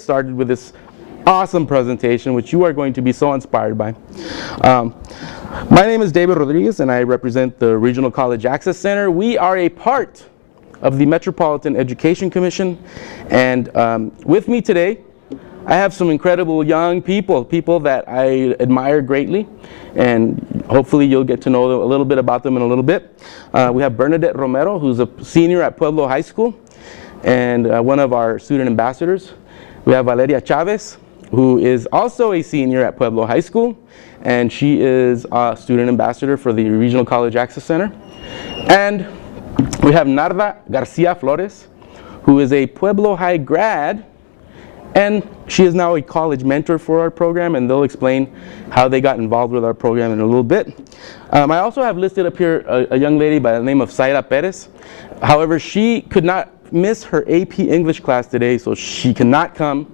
Started with this awesome presentation, which you are going to be so inspired by. My name is David Rodriguez, and I represent the Regional College Access Center. We are a part of the Metropolitan Education Commission, and with me today, I have some incredible young people that I admire greatly, and hopefully you'll get to know a little bit about them in a little bit. We have Bernadette Romero, who's a senior at Pueblo High School, and one of our student ambassadors. We have Valeria Chavez, who is also a senior at Pueblo High School, and she is a student ambassador for the Regional College Access Center. And we have Narda Garcia Flores, who is a Pueblo High grad, and she is now a college mentor for our program, and they'll explain how they got involved with our program in a little bit. I also have listed up here a young lady by the name of Zaira Perez. However, she could not miss her AP English class today, so she cannot come,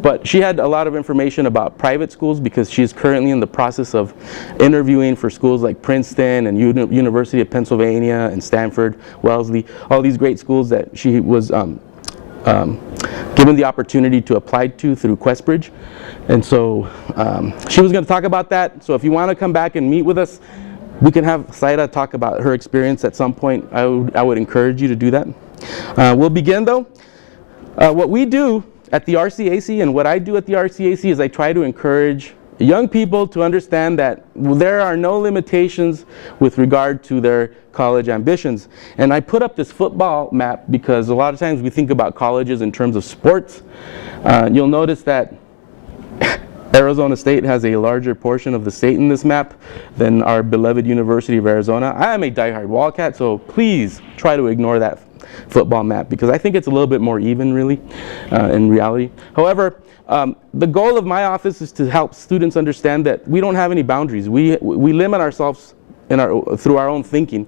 but she had a lot of information about private schools because she is currently in the process of interviewing for schools like Princeton and University of Pennsylvania and Stanford, Wellesley, all these great schools that she was given the opportunity to apply to through Questbridge. And so she was going to talk about that. So if you want to come back and meet with us, we can have Zaira talk about her experience at some point. I would encourage you to do that. We'll begin though. What we do at the RCAC and what I do at the RCAC is I try to encourage young people to understand that there are no limitations with regard to their college ambitions. And I put up this football map because a lot of times we think about colleges in terms of sports. You'll notice that Arizona State has a larger portion of the state in this map than our beloved University of Arizona. I am a diehard Wildcat, so please try to ignore that football map because I think it's a little bit more even really in reality. However, the goal of my office is to help students understand that we don't have any boundaries. We limit ourselves through our own thinking,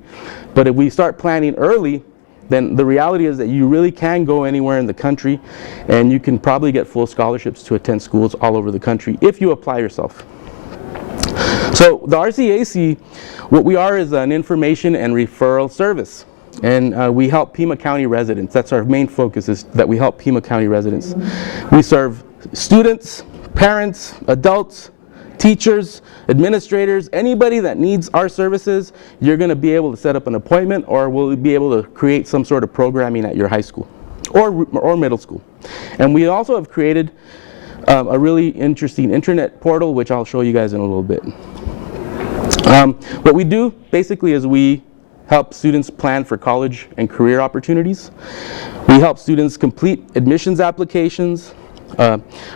but if we start planning early, then the reality is that you really can go anywhere in the country, and you can probably get full scholarships to attend schools all over the country if you apply yourself. So the RCAC, what we are is an information and referral service. And we help Pima County residents. That's our main focus, is that we help Pima County residents. We serve students, parents, adults, teachers, administrators, anybody that needs our services. You're going to be able to set up an appointment, or we'll be able to create some sort of programming at your high school or middle school. And we also have created a really interesting internet portal, which I'll show you guys in a little bit. What we do basically is we help students plan for college and career opportunities. We help students complete admissions applications.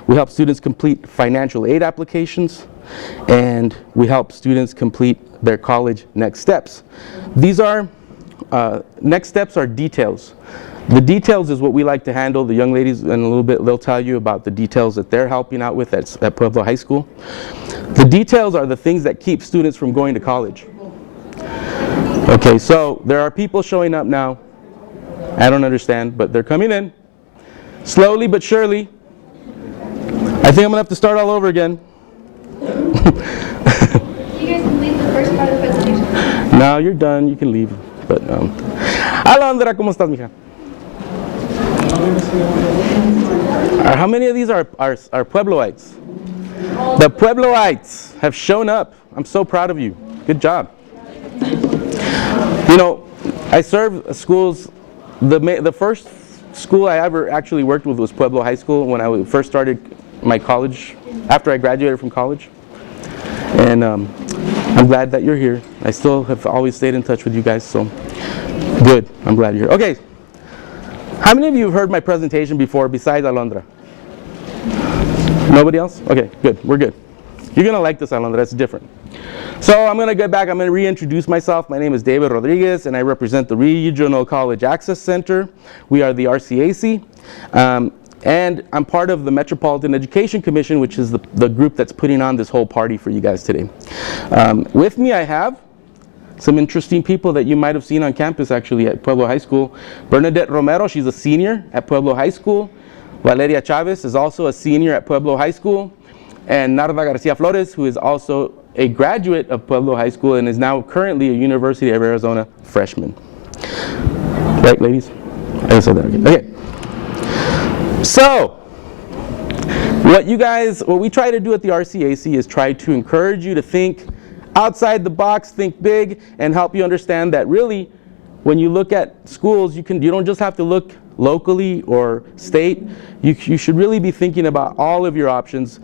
We help students complete financial aid applications. And we help students complete their college next steps. These are, next steps are details. The details is what we like to handle. The young ladies, in a little bit, they'll tell you about the details that they're helping out with at Pueblo High School. The details are the things that keep students from going to college. Okay, so there are people showing up now. I don't understand, but they're coming in. Slowly but surely. I think I'm gonna have to start all over again. You guys can leave the first part of the presentation. No, you're done, you can leave. But Alondra, ¿cómo estás, mija? How many of these are Puebloites? The Puebloites have shown up. I'm so proud of you. Good job. You know, I serve schools. The first school I ever actually worked with was Pueblo High School when I first started my college, after I graduated from college. And I'm glad that you're here. I still have always stayed in touch with you guys, so good. I'm glad you're here. Okay, how many of you have heard my presentation before besides Alondra? Nobody else? Okay, good. We're good. You're going to like this, Alondra. It's different. So I'm going to get back. I'm going to reintroduce myself. My name is David Rodriguez, and I represent the Regional College Access Center. We are the RCAC. And I'm part of the Metropolitan Education Commission, which is the group that's putting on this whole party for you guys today. With me, I have some interesting people that you might have seen on campus actually at Pueblo High School. Bernadette Romero, she's a senior at Pueblo High School. Valeria Chavez is also a senior at Pueblo High School. And Narda Garcia Flores, who is also a graduate of Pueblo High School and is now currently a University of Arizona freshman. Right, ladies? I said that again. Okay. So, What we try to do at the RCAC is try to encourage you to think outside the box, think big, and help you understand that really, when you look at schools, you don't just have to look locally or state. You should really be thinking about all of your options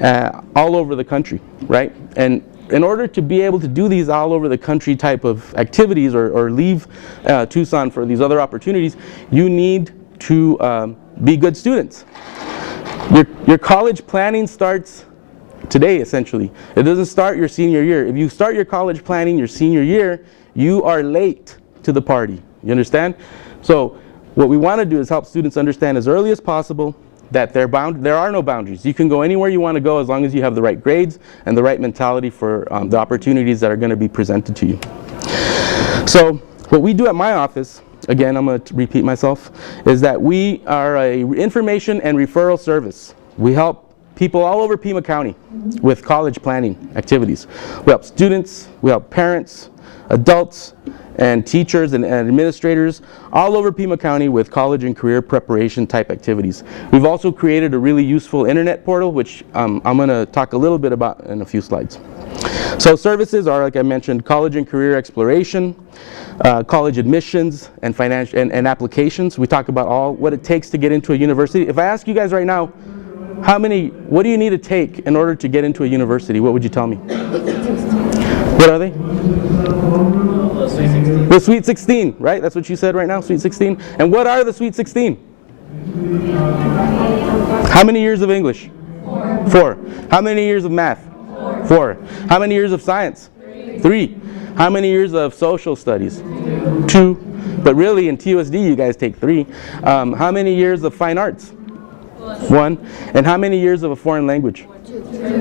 all over the country, right? And in order to be able to do these all over the country type of activities or leave Tucson for these other opportunities, you need to be good students. Your college planning starts today, essentially. It doesn't start your senior year. If you start your college planning your senior year, you are late to the party. You understand? So what we want to do is help students understand as early as possible that there are no boundaries. You can go anywhere you want to go as long as you have the right grades and the right mentality for the opportunities that are going to be presented to you. So what we do at my office, again, I'm going to repeat myself, is that we are an information and referral service. We help people all over Pima County with college planning activities. We help students, we help parents, adults, and teachers and administrators all over Pima County with college and career preparation type activities. We've also created a really useful internet portal, which I'm going to talk a little bit about in a few slides. So services are, like I mentioned, college and career exploration, college admissions, and financial and applications. We talk about all what it takes to get into a university. If I ask you guys right now, what do you need to take in order to get into a university? What would you tell me? What are they? The Sweet 16, right? That's what you said right now, Sweet 16. And what are the Sweet 16? How many years of English? 4. How many years of math? 4. How many years of science? 3. How many years of social studies? 2. But really in TUSD you guys take 3. How many years of fine arts? 1. And how many years of a foreign language?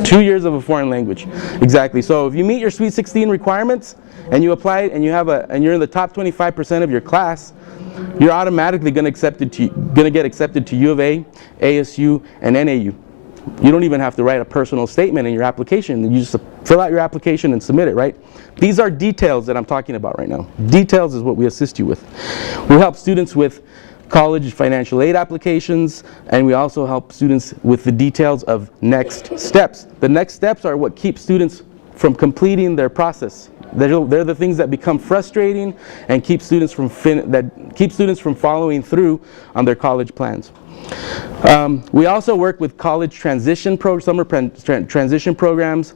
2 years of a foreign language. Exactly. So if you meet your Sweet 16 requirements and you apply and you're in the top 25% of your class, you're automatically going to get accepted to U of A, ASU, and NAU. You don't even have to write a personal statement in your application. You just fill out your application and submit it, right? These are details that I'm talking about right now. Details is what we assist you with. We help students with college financial aid applications, and we also help students with the details of next steps. The next steps are what keep students from completing their process. They're the things that become frustrating and keep students from following through on their college plans. We also work with college summer transition programs.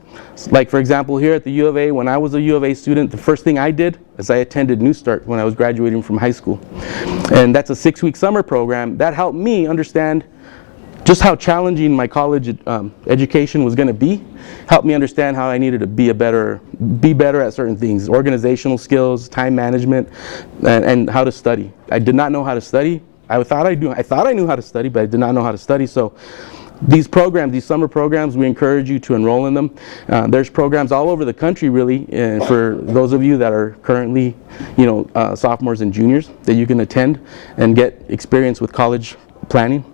Like for example, here at the U of A, when I was a U of A student, the first thing I did is I attended New Start when I was graduating from high school. And that's a 6-week summer program that helped me understand just how challenging my college education was going to be. Helped me understand how I needed to be better at certain things, organizational skills, time management, and how to study. I did not know how to study. I thought I knew how to study, but I did not know how to study. So these programs, these summer programs, we encourage you to enroll in them. There's programs all over the country, really, for those of you that are currently, sophomores and juniors, that you can attend and get experience with college planning.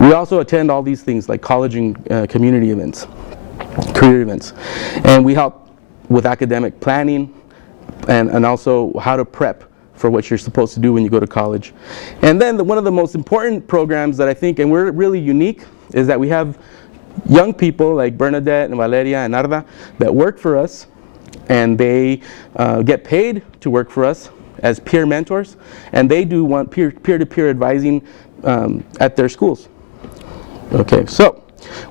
We also attend all these things like college and community events, career events, and we help with academic planning and also how to prep for what you're supposed to do when you go to college. And then one of the most important programs that I think, and we're really unique, is that we have young people like Bernadette and Valeria and Arda that work for us, and they get paid to work for us as peer mentors, and they do peer-to-peer advising at their schools. Okay, so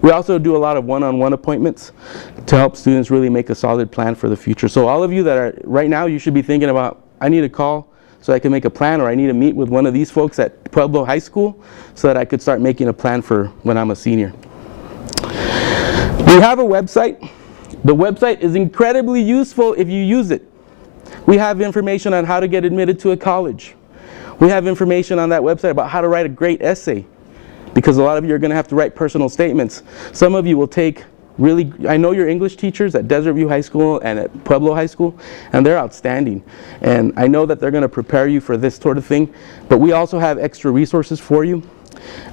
we also do a lot of one-on-one appointments to help students really make a solid plan for the future. So all of you that are right now, you should be thinking about, I need a call so I can make a plan, or I need to meet with one of these folks at Pueblo High School so that I could start making a plan for when I'm a senior. We have a website. The website is incredibly useful if you use it. We have information on how to get admitted to a college. We have information on that website about how to write a great essay, because a lot of you are going to have to write personal statements. Some of you will take I know your English teachers at Desert View High School and at Pueblo High School, and they're outstanding. And I know that they're going to prepare you for this sort of thing, but we also have extra resources for you.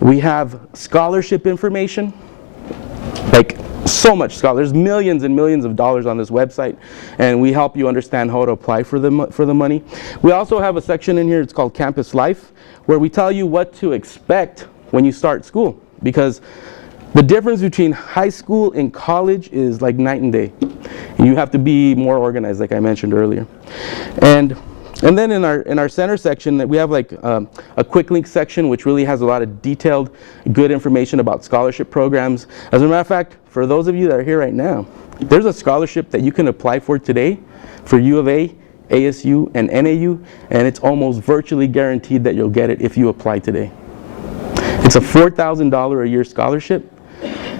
We have scholarship information, like so much scholarship. There's millions and millions of dollars on this website, and we help you understand how to apply for the money. We also have a section in here, it's called Campus Life, where we tell you what to expect when you start school. because the difference between high school and college is like night and day. You have to be more organized, like I mentioned earlier. And then in our center section, we have like a quick link section, which really has a lot of detailed, good information about scholarship programs. As a matter of fact, for those of you that are here right now, there's a scholarship that you can apply for today for U of A, ASU, and NAU, and it's almost virtually guaranteed that you'll get it if you apply today. It's a $4,000 a year scholarship,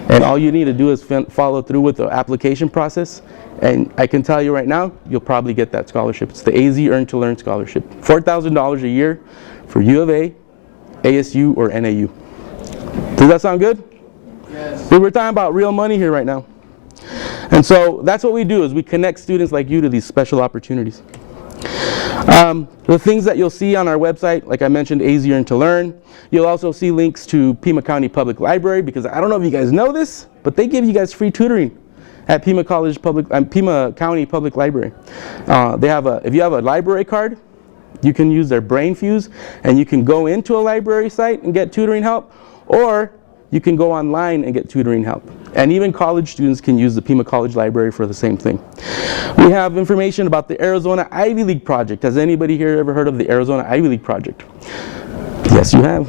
and all you need to do is follow through with the application process, and I can tell you right now, you'll probably get that scholarship. It's the AZ Earn to Learn scholarship. $4,000 a year for U of A, ASU, or NAU. Does that sound good? Yes. We're talking about real money here right now. And so that's what we do, is we connect students like you to these special opportunities. The things that you'll see on our website, like I mentioned, AZ Earn to Learn. You'll also see links to Pima County Public Library, because I don't know if you guys know this, but they give you guys free tutoring at Pima County Public Library. If you have a library card, you can use their Brain Fuse, and you can go into a library site and get tutoring help, or you can go online and get tutoring help. And even college students can use the Pima College Library for the same thing. We have information about the Arizona Ivy League project. Has anybody here ever heard of the Arizona Ivy League project? Yes, you have.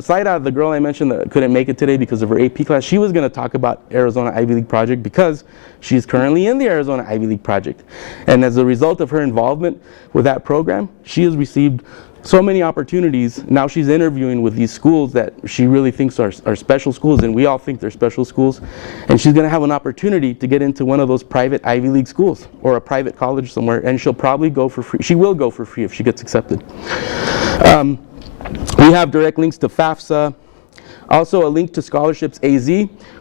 Saida, the girl I mentioned that couldn't make it today because of her AP class, she was going to talk about Arizona Ivy League project because she's currently in the Arizona Ivy League project. And as a result of her involvement with that program, she has received so many opportunities. Now she's interviewing with these schools that she really thinks are special schools, and we all think they're special schools. And she's going to have an opportunity to get into one of those private Ivy League schools or a private college somewhere, and she'll probably go for free. She will go for free if she gets accepted. We have direct links to FAFSA, also a link to Scholarships AZ.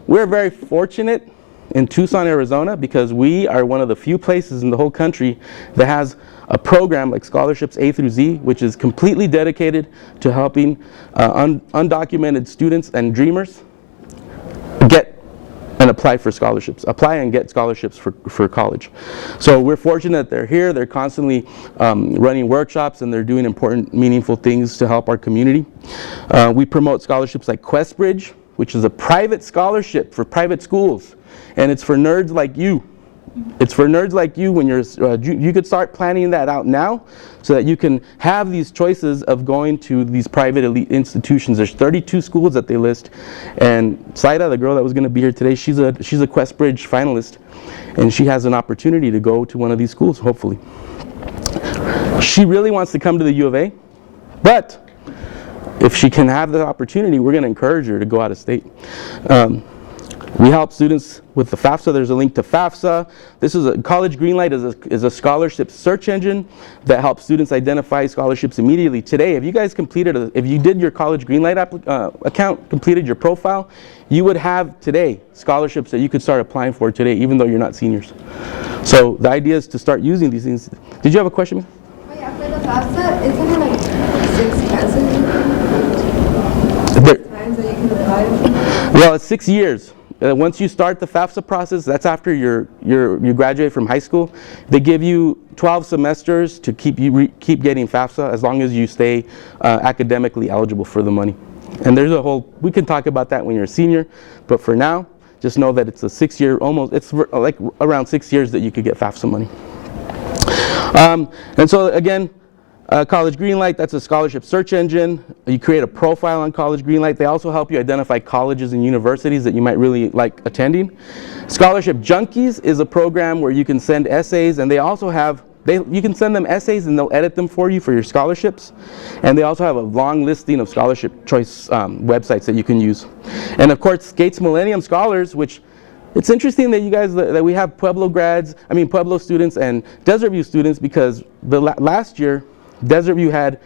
We're very fortunate in Tucson, Arizona, because we are one of the few places in the whole country that has a program like Scholarships A through Z, which is completely dedicated to helping undocumented students and dreamers get and apply for scholarships, apply and get scholarships for college. So we're fortunate that they're here. They're constantly running workshops, and they're doing important, meaningful things to help our community. We promote scholarships like QuestBridge, which is a private scholarship for private schools, and it's for nerds like you. It's for nerds like you. When you could start planning that out now, so that you can have these choices of going to these private elite institutions. There's 32 schools that they list, and Saida, the girl that was going to be here today, she's a QuestBridge finalist, and she has an opportunity to go to one of these schools, hopefully. She really wants to come to the U of A, but if she can have the opportunity, we're going to encourage her to go out of state. We help students with the FAFSA. There's a link to FAFSA. This is College Greenlight is a scholarship search engine that helps students identify scholarships immediately. Today, if you guys if you did your College Greenlight account, completed your profile, you would have today scholarships that you could start applying for today, even though you're not seniors. So the idea is to start using these things. Did you have a question? Oh yeah, for the FAFSA, isn't it like 6 chances? Times that you can apply? Well, it's 6 years. Once you start the FAFSA process, that's after you graduate from high school. They give you 12 semesters to keep getting FAFSA, as long as you stay academically eligible for the money. And there's we can talk about that when you're a senior, but for now, just know that it's a 6-year, it's like around 6 years that you could get FAFSA money. And so again, College Greenlight, that's a scholarship search engine. You create a profile on College Greenlight. They also help you identify colleges and universities that you might really like attending. Scholarship Junkies is a program where you can send essays, and they also have, you can send them essays and they'll edit them for you for your scholarships. And they also have a long listing of scholarship choice websites that you can use. And of course, Gates Millennium Scholars, which it's interesting that you guys, that we have Pueblo students and Desert View students, because last year, Desert View had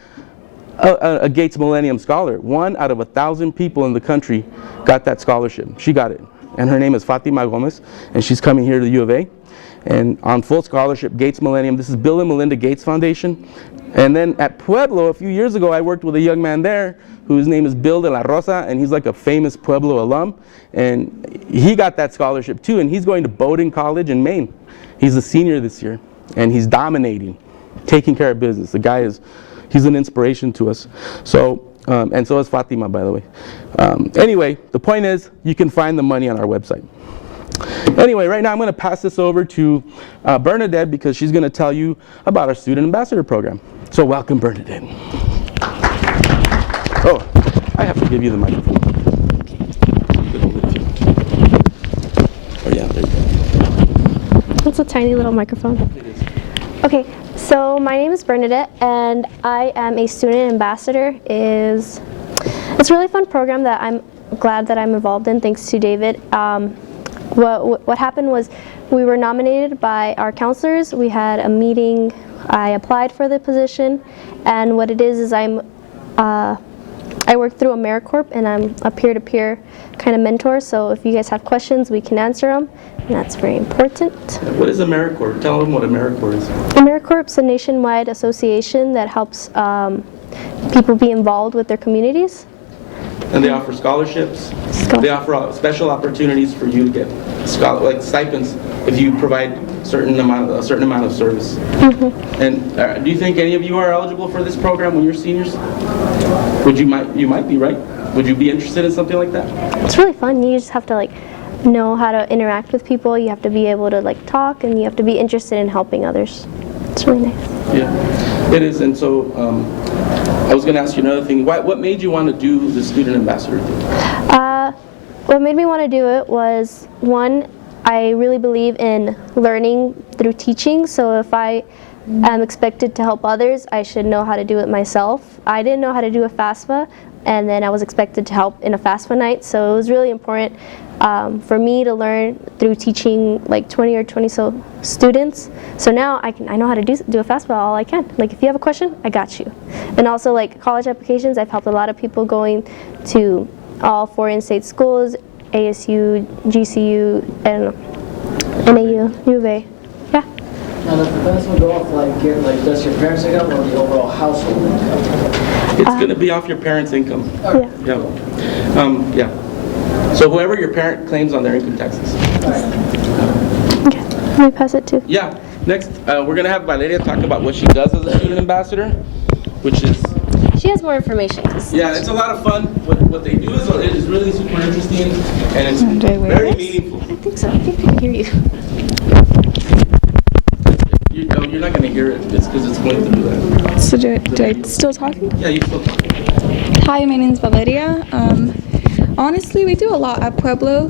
a Gates Millennium Scholar. 1 out of 1,000 people in the country got that scholarship. She got it. And her name is Fatima Gomez, and she's coming here to the U of A. And on full scholarship, Gates Millennium. This is Bill and Melinda Gates Foundation. And then at Pueblo, a few years ago, I worked with a young man there whose name is Bill de la Rosa, and he's like a famous Pueblo alum. And he got that scholarship too, and he's going to Bowdoin College in Maine. He's a senior this year, and he's dominating, taking care of business. The guy he's an inspiration to us. So And so is Fatima, by the way. Anyway, the point is, you can find the money on our website. Anyway, right now I'm going to pass this over to Bernadette because she's going to tell you about our Student Ambassador Program. So welcome, Bernadette. Oh, I have to give you the microphone. Oh yeah, there you go. It's a tiny little microphone. It is. Okay, so my name is Bernadette, and I am a student ambassador. It's a really fun program that I'm glad that I'm involved in, thanks to David. What happened was we were nominated by our counselors. We had a meeting. I applied for the position, and what it is I work through AmeriCorps, and I'm a peer-to-peer kind of mentor. So if you guys have questions, we can answer them, and that's very important. What is AmeriCorps? Tell them what AmeriCorps is. AmeriCorps is a nationwide association that helps people be involved with their communities. And they offer scholarships. They offer special opportunities for you to get like stipends if you provide a certain amount of service. Mm-hmm. And do you think any of you are eligible for this program when you're seniors? You might be, right? Would you be interested in something like that? It's really fun. You just have to know how to interact with people. You have to be able to talk, and you have to be interested in helping others. It's really nice. Yeah, it is. And so I was going to ask you another thing. What made you want to do the Student Ambassador thing? What made me want to do it was, one, I really believe in learning through teaching. So if I am expected to help others, I should know how to do it myself. I didn't know how to do a FAFSA, and then I was expected to help in a FAFSA night. So it was really important for me to learn through teaching 20 or 20 so students. So now I know how to do a FAFSA all I can. If you have a question, I got you. And also college applications, I've helped a lot of people going to all 4 in-state schools, ASU, GCU, and NAU, U of A. Yeah. Now, does the FAFSA go off does your parents' income or the overall household income? It's going to be off your parents' income. Yeah. Yeah. So whoever your parent claims on their income taxes. Okay. Let me pass it to. Yeah. Next, we're going to have Valeria talk about what she does as a student ambassador, which is. She has more information. Yeah, it's a lot of fun. What they do is really super interesting, and it's very meaningful. I think so. I think I can hear you. You're not going to hear it. It's because it's going through that. So do I still talking? Yeah, you still talk. Hi, my name is Valeria. Honestly, we do a lot at Pueblo.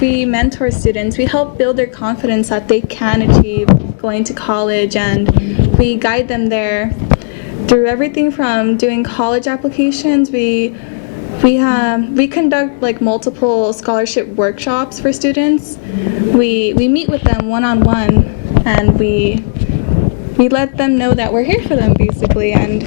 We mentor students. We help build their confidence that they can achieve going to college, and we guide them there through everything from doing college applications. We conduct multiple scholarship workshops for students. We meet with them one-on-one, and we let them know that we're here for them, basically. And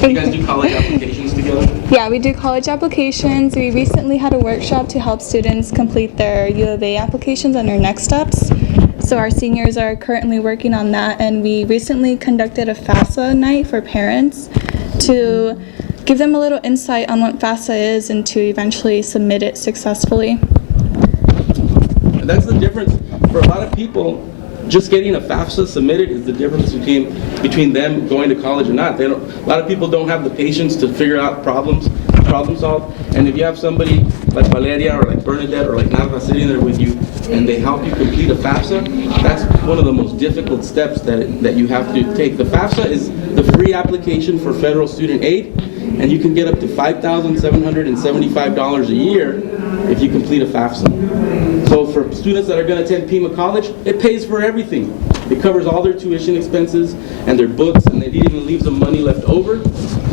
You guys do college applications together? Yeah, we do college applications. We recently had a workshop to help students complete their U of A applications and their next steps. So our seniors are currently working on that, and we recently conducted a FAFSA night for parents to give them a little insight on what FAFSA is and to eventually submit it successfully. And that's the difference for a lot of people. Just getting a FAFSA submitted is the difference between them going to college or not. A lot of people don't have the patience to figure out problem solve. And if you have somebody like Valeria or like Bernadette or like Narva sitting there with you, and they help you complete a FAFSA, that's one of the most difficult steps that you have to take. The FAFSA is the free application for federal student aid, and you can get up to $5,775 a year if you complete a FAFSA. So for students that are going to attend Pima College, it pays for everything. It covers all their tuition expenses and their books, and it even leaves them money left over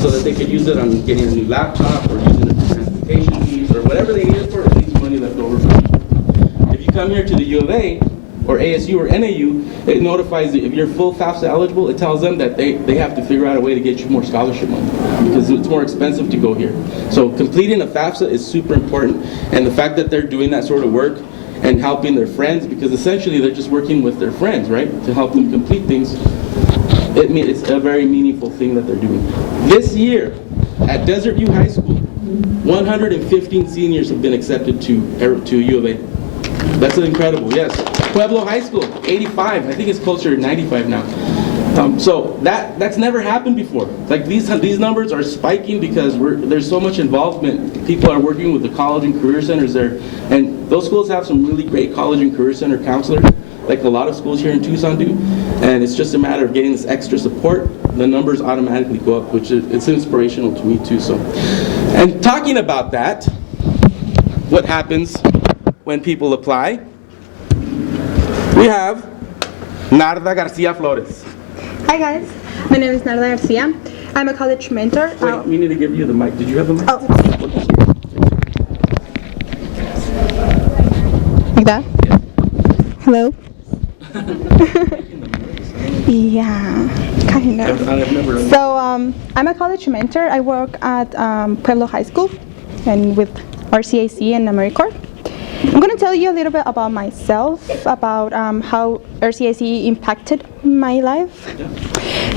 so that they could use it on getting a new laptop or using it for transportation fees or whatever they need it for. It leaves money left over for them. If you come here to the U of A or ASU or NAU, it notifies you if you're full FAFSA eligible. It tells them that they have to figure out a way to get you more scholarship money because it's more expensive to go here. So completing a FAFSA is super important, and the fact that they're doing that sort of work and helping their friends, because essentially they're just working with their friends, right, to help them complete things. It's a very meaningful thing that they're doing. This year at Desert View High School, 115 seniors have been accepted to U of A. That's incredible, yes. Pueblo High School, 85. I think it's closer to 95 now. So that's never happened before. Like these numbers are spiking because there's so much involvement. People are working with the college and career centers there, and those schools have some really great college and career center counselors, like a lot of schools here in Tucson do. And it's just a matter of getting this extra support. The numbers automatically go up, which it's inspirational to me too. So, and talking about that, what happens when people apply? We have Narda Garcia Flores. Hi guys, my name is Narda Garcia. I'm a college mentor. Wait, we need to give you the mic. Did you have the mic? Oh, like that? Yeah. Hello? Yeah, kind of. I've never. So I'm a college mentor. I work at Pueblo High School and with RCAC and AmeriCorps. I'm going to tell you a little bit about myself, about how RCAC impacted my life. Yeah.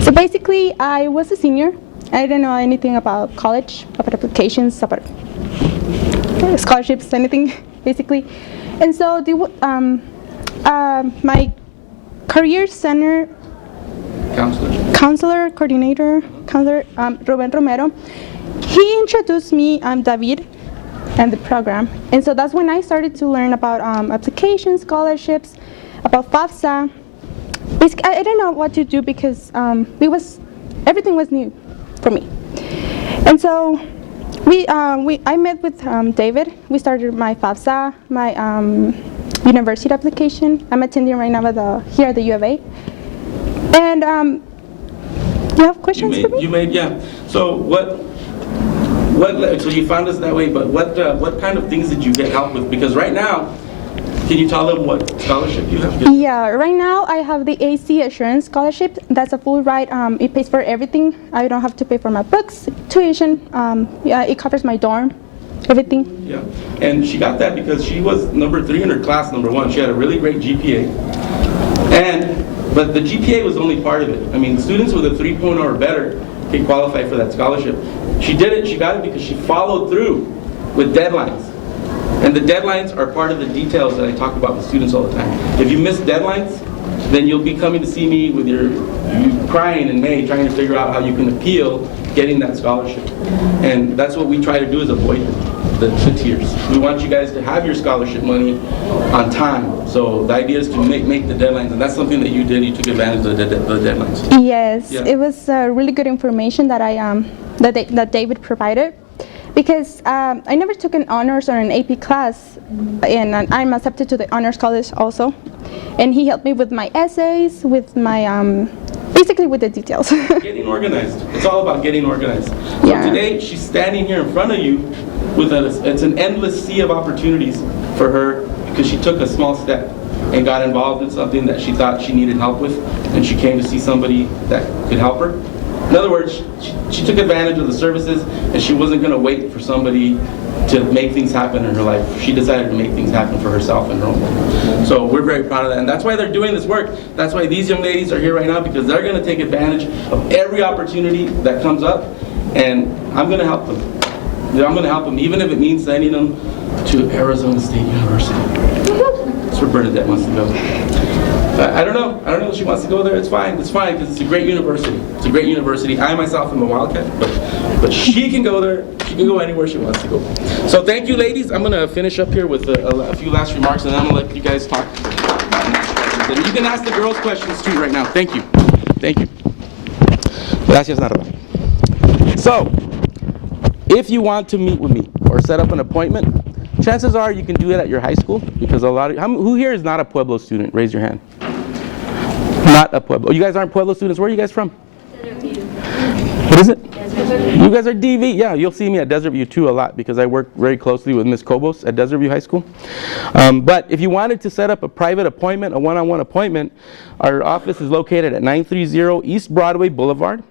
So basically, I was a senior. I didn't know anything about college, about applications, about scholarships, anything, basically. And so my career center coordinator, Ruben Romero, he introduced me, David, and the program. And so that's when I started to learn about applications, scholarships, about FAFSA. Basically, I didn't know what to do because everything was new for me. And so I met with David. We started my FAFSA, my university application. I'm attending right now here at the U of A. And you have questions for me? Yeah. So so you found us that way, but what kind of things did you get help with? Because right now, can you tell them what scholarship you have? Yeah, right now I have the AC Assurance Scholarship. That's a full ride. It pays for everything. I don't have to pay for my books, tuition. Yeah, it covers my dorm, everything. Yeah, and she got that because she was number 3 in her class, number 1. She had a really great GPA. But the GPA was only part of it. I mean, students with a 3.0 or better can qualify for that scholarship. She did it, she got it because she followed through with deadlines. And the deadlines are part of the details that I talk about with students all the time. If you miss deadlines, then you'll be coming to see me with you crying in May, trying to figure out how you can appeal getting that scholarship. And that's what we try to do, is avoid the tiers. We want you guys to have your scholarship money on time. So the idea is to make the deadlines, and that's something that you did. You took advantage of the deadlines. Yes, yeah. It was really good information that that David provided. Because I never took an honors or an AP class, and I'm accepted to the honors college also. And he helped me with my essays, with my, basically with the details. Getting organized. It's all about getting organized. So yeah. Today, she's standing here in front of you with it's an endless sea of opportunities for her because she took a small step and got involved in something that she thought she needed help with, and she came to see somebody that could help her. In other words, she took advantage of the services, and she wasn't going to wait for somebody to make things happen in her life. She decided to make things happen for herself and her own life. So we're very proud of that, and that's why they're doing this work. That's why these young ladies are here right now, because they're going to take advantage of every opportunity that comes up, and I'm going to help them. I'm going to help them, even if it means sending them to Arizona State University. That's where Bernadette wants to go. I don't know if she wants to go there. It's fine, because it's a great university. It's a great university. I myself am a Wildcat, but she can go there. She can go anywhere she wants to go. So thank you, ladies. I'm going to finish up here with a few last remarks, and then I'm going to let you guys talk. And you can ask the girls questions too right now. Thank you. Thank you. Gracias, Narda. So, if you want to meet with me or set up an appointment, chances are you can do it at your high school, because who here is not a Pueblo student? Raise your hand. Not a Pueblo. You guys aren't Pueblo students. Where are you guys from? Desert View. What is it? Desert View. You guys are DV. Yeah, you'll see me at Desert View too a lot, because I work very closely with Ms. Cobos at Desert View High School. But if you wanted to set up a private appointment, a one-on-one appointment, our office is located at 930 East Broadway Boulevard.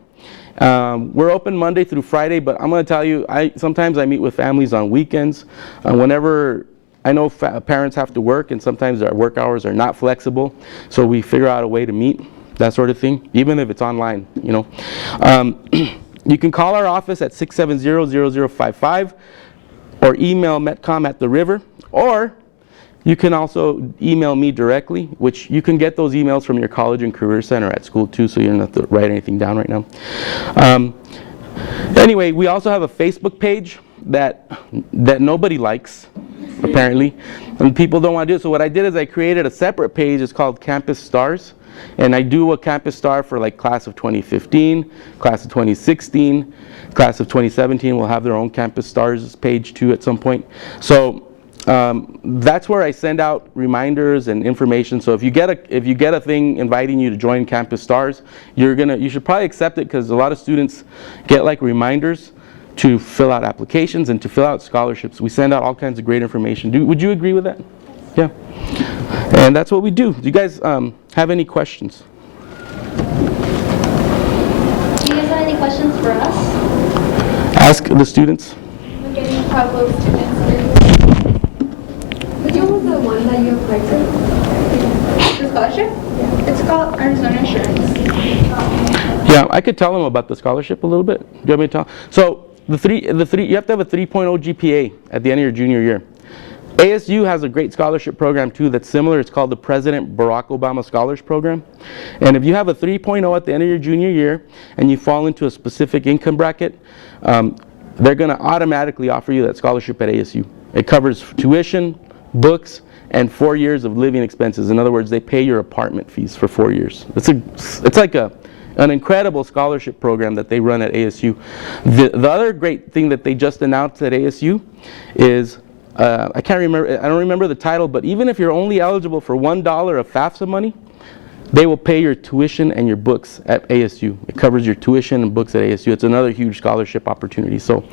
We're open Monday through Friday, but I'm going to tell you, sometimes I meet with families on weekends. Whenever I know parents have to work, and sometimes their work hours are not flexible, so we figure out a way to meet, that sort of thing, even if it's online, you know. You can call our office at 670-0055 or email metcom@theriver, or You can also email me directly, which you can get those emails from your college and career center at school too, so you don't have to write anything down right now. Anyway, we also have a Facebook page that nobody likes, apparently, and people don't want to do it. So what I did is I created a separate page. It's called Campus Stars, and I do a Campus Star for like class of 2015, class of 2016, class of 2017 will have their own Campus Stars page too at some point. So that's where I send out reminders and information. So if you get a thing inviting you to join Campus Stars, you should probably accept it, because a lot of students get like reminders to fill out applications and to fill out scholarships. We send out all kinds of great information. Would you agree with that? Yeah. And that's what we do. Do you guys have any questions? Do you guys have any questions for us? Ask the students. We're getting Pablo students. Which one was the one that you applied to? The scholarship? Yeah. It's called Arizona Assurance. Yeah, I could tell them about the scholarship a little bit. Do you want me to tell? So you have to have a 3.0 GPA at the end of your junior year. ASU has a great scholarship program too that's similar. It's called the President Barack Obama Scholars Program. And if you have a 3.0 at the end of your junior year and you fall into a specific income bracket, they're going to automatically offer you that scholarship at ASU. It covers tuition, books, and 4 years of living expenses. In other words, they pay your apartment fees for 4 years. It's like an incredible scholarship program that they run at ASU. The other great thing that they just announced at ASU is, I don't remember the title, but even if you're only eligible for $1 of FAFSA money, they will pay your tuition and your books at ASU. It covers your tuition and books at ASU. It's another huge scholarship opportunity. So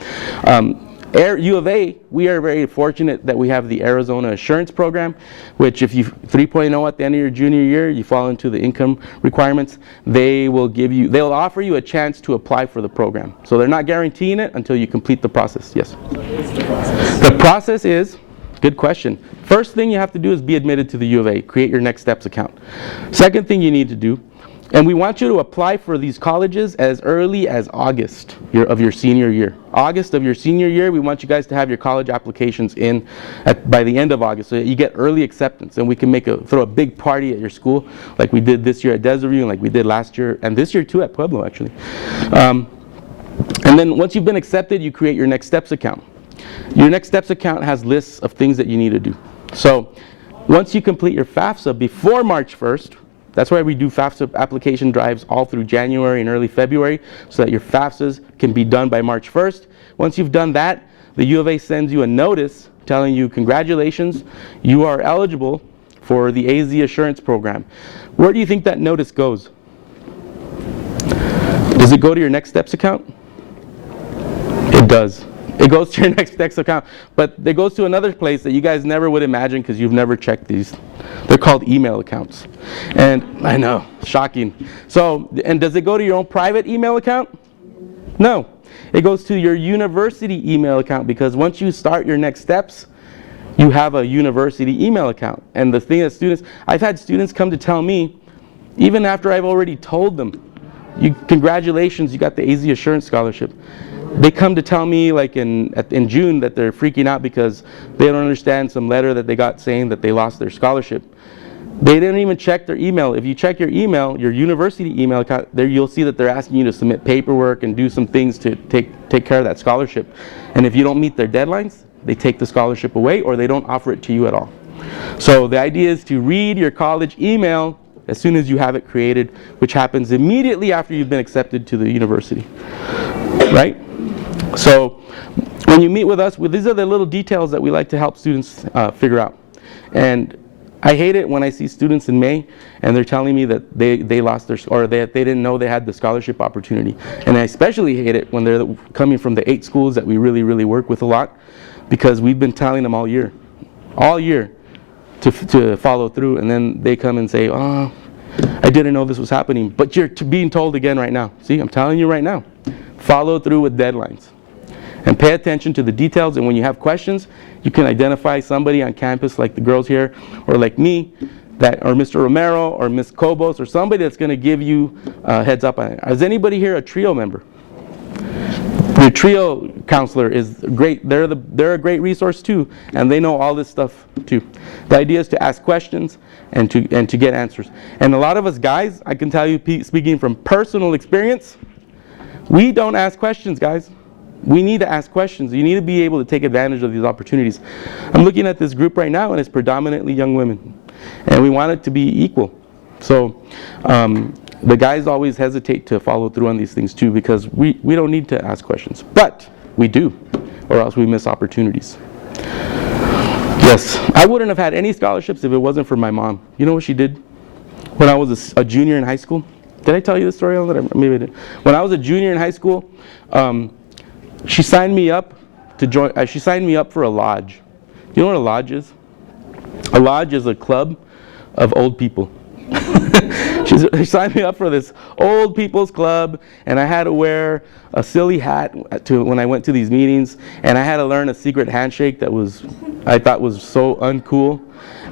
U of A, we are very fortunate that we have the Arizona Assurance Program, which if you 3.0 at the end of your junior year, you fall into the income requirements, they'll offer you a chance to apply for the program. So they're not guaranteeing it until you complete the process. Yes? What is the process? The process is, good question. First thing you have to do is be admitted to the U of A, create your Next Steps account. Second thing you need to do, and we want you to apply for these colleges as early as August of your senior year. August of your senior year, we want you guys to have your college applications in by the end of August, so that you get early acceptance, and we can throw a big party at your school, like we did this year at Desert View, and like we did last year, and this year too at Pueblo, actually. And then once you've been accepted, you create your Next Steps account. Your Next Steps account has lists of things that you need to do. So once you complete your FAFSA before March 1st, that's why we do FAFSA application drives all through January and early February, so that your FAFSAs can be done by March 1st. Once you've done that, the U of A sends you a notice telling you, congratulations, you are eligible for the AZ Assurance Program. Where do you think that notice goes? Does it go to your Next Steps account? It does. It goes to your Next Steps account, but it goes to another place that you guys never would imagine because you've never checked these. They're called email accounts. And I know, shocking. So, and does it go to your own private email account? No. It goes to your university email account, because once you start your Next Steps, you have a university email account. And the thing that I've had students come to tell me, even after I've already told them, congratulations, you got the AZ Assurance Scholarship. They come to tell me like in June that they're freaking out because they don't understand some letter that they got saying that they lost their scholarship. They didn't even check their email. If you check your email, your university email account, there you'll see that they're asking you to submit paperwork and do some things to take care of that scholarship. And if you don't meet their deadlines, they take the scholarship away, or they don't offer it to you at all. So the idea is to read your college email as soon as you have it created, which happens immediately after you've been accepted to the university, right? So when you meet with us, these are the little details that we like to help students figure out. And I hate it when I see students in May and they're telling me that they lost their, or they didn't know they had the scholarship opportunity. And I especially hate it when they're coming from the 8 schools that we really, really work with a lot, because we've been telling them all year to follow through, and then they come and say, oh, I didn't know this was happening. But you're being told again right now. See, I'm telling you right now. Follow through with deadlines. And pay attention to the details, and when you have questions, you can identify somebody on campus like the girls here, or like me, or Mr. Romero, or Ms. Cobos, or somebody that's going to give you a heads up on it. Is anybody here a TRIO member? Your trio counselor is great. They're a great resource too, and they know all this stuff too. The idea is to ask questions and to get answers. And a lot of us guys, I can tell you, speaking from personal experience, we don't ask questions, guys. We need to ask questions. You need to be able to take advantage of these opportunities. I'm looking at this group right now, and it's predominantly young women, and we want it to be equal. So the guys always hesitate to follow through on these things too, because we don't need to ask questions, but we do, or else we miss opportunities. Yes, I wouldn't have had any scholarships if it wasn't for my mom. You know what she did when I was a junior in high school? Did I tell you this story? Maybe I did. When I was a junior in high school, she signed me up to join. She signed me up for a lodge. You know what a lodge is? A lodge is a club of old people. She signed me up for this old people's club, and I had to wear a silly hat when I went to these meetings, and I had to learn a secret handshake that I thought was so uncool.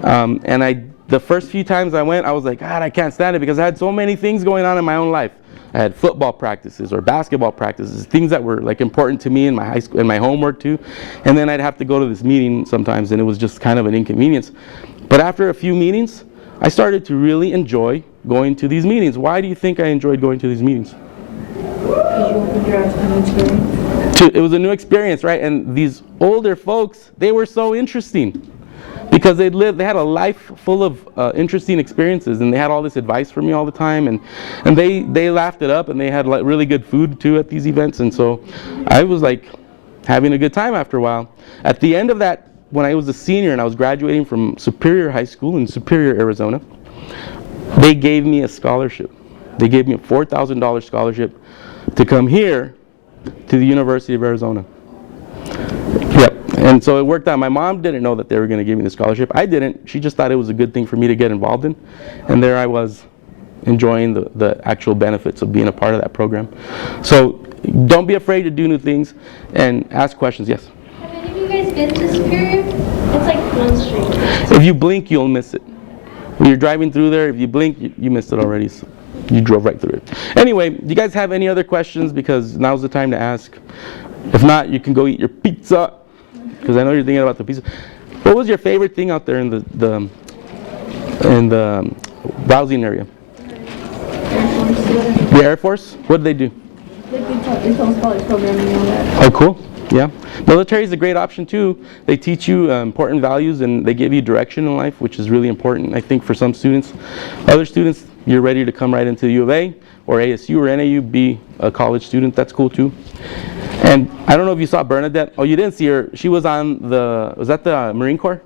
And the first few times I went, I was like, God, I can't stand it, because I had so many things going on in my own life. I had football practices or basketball practices, things that were like important to me in my high school, in my homework too. And then I'd have to go to this meeting sometimes, and it was just kind of an inconvenience. But after a few meetings, I started to really enjoy going to these meetings. Why do you think I enjoyed going to these meetings? It was a new experience, right? And these older folks, they were so interesting, because they had a life full of interesting experiences, and they had all this advice for me all the time, and they laughed it up, and they had like really good food too at these events, and so I was like having a good time after a while. At the end of that, when I was a senior and I was graduating from Superior High School in Superior, Arizona, they gave me a scholarship. They gave me a $4,000 scholarship to come here to the University of Arizona. Yep. And so it worked out. My mom didn't know that they were going to give me the scholarship. I didn't. She just thought it was a good thing for me to get involved in. And there I was, enjoying the actual benefits of being a part of that program. So don't be afraid to do new things and ask questions. Yes? Have any of you guys been to Superior? It's like one street. If you blink, you'll miss it. When you're driving through there, if you blink, you missed it already. So you drove right through it. Anyway, do you guys have any other questions? Because now's the time to ask. If not, you can go eat your pizza, because I know you're thinking about the pizza. What was your favorite thing out there in the browsing area? The Air Force? What did they do? They tell college programming and all that. Oh, cool. Yeah. Military is a great option too. They teach you important values, and they give you direction in life, which is really important, I think, for some students. Other students, you're ready to come right into the U of A or ASU or NAU, be a college student. That's cool too. And I don't know if you saw Bernadette. Oh, you didn't see her. She was on was that the Marine Corps?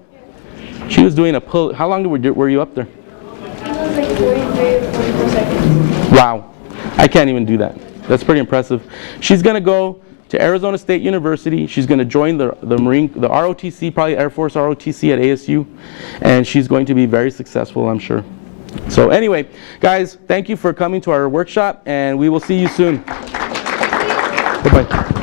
She was doing a pull. How long were you up there? It was like 43 or 44 seconds. Wow. I can't even do that. That's pretty impressive. She's going to go to Arizona State University. She's going to join the ROTC, probably Air Force ROTC at ASU, and she's going to be very successful, I'm sure. So anyway, guys, thank you for coming to our workshop, and we will see you soon. Bye-bye.